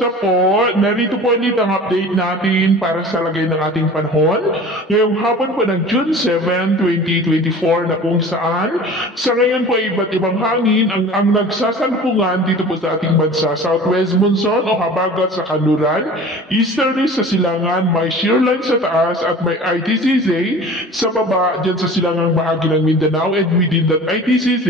Kumusta po? Narito po ulit ang update natin para sa lagay ng ating panahon. Ngayong hapon po ng June 7, 2024 na kung saan sa ngayon po ay iba't ibang hangin ang nagsasalpungan dito po sa ating bansa. Southwest monsoon o habagat sa kanluran, easterly sa silangan, may shear line sa taas at may ITCZ sa baba dyan sa silangang bahagi ng Mindanao, and within that ITCZ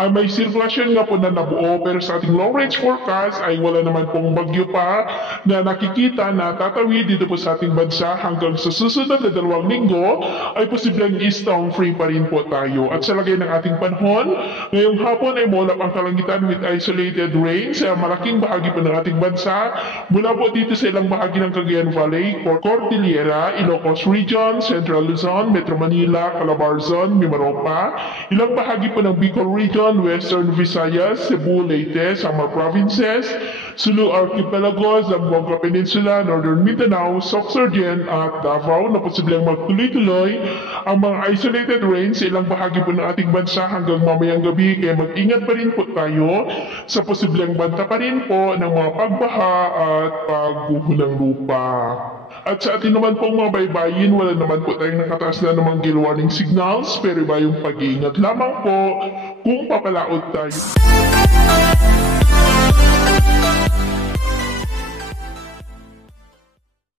ay may circulation nga po na nabuo, pero sa ating long range forecast ay wala naman pong bagyo pa na nakikita na tatawid dito po sa ating bansa. Hanggang sa susunod na 2 linggo ay posibleng storm free pa rin po tayo. At sa lagay ng ating panahon, ngayong hapon ay mulap ang kalangitan with isolated rain sa malaking bahagi po ng ating bansa, mula po dito sa ilang bahagi ng Cagayan Valley, Cordillera, Ilocos Region, Central Luzon, Metro Manila, Calabarzon, Mimaropa, ilang bahagi po ng Bicol Region, Western Visayas, Cebu, Leyte, Samar Provinces, Sulu Archipelago, Zamboanga Peninsula, Northern Mindanao, Sorsogon at Davao na posibleng magtuloy-tuloy ang mga isolated rain sa ilang bahagi po ng ating bansa hanggang mamayang gabi, kaya mag-ingat pa rin po tayo sa posibleng banta pa rin po ng mga pagbaha at pagguho ng lupa. At sa atin naman pong mga baybayin, wala naman po tayong nakataas na namang gale warning signals, pero iba yung pag-iingat lamang po kung papalaot tayo.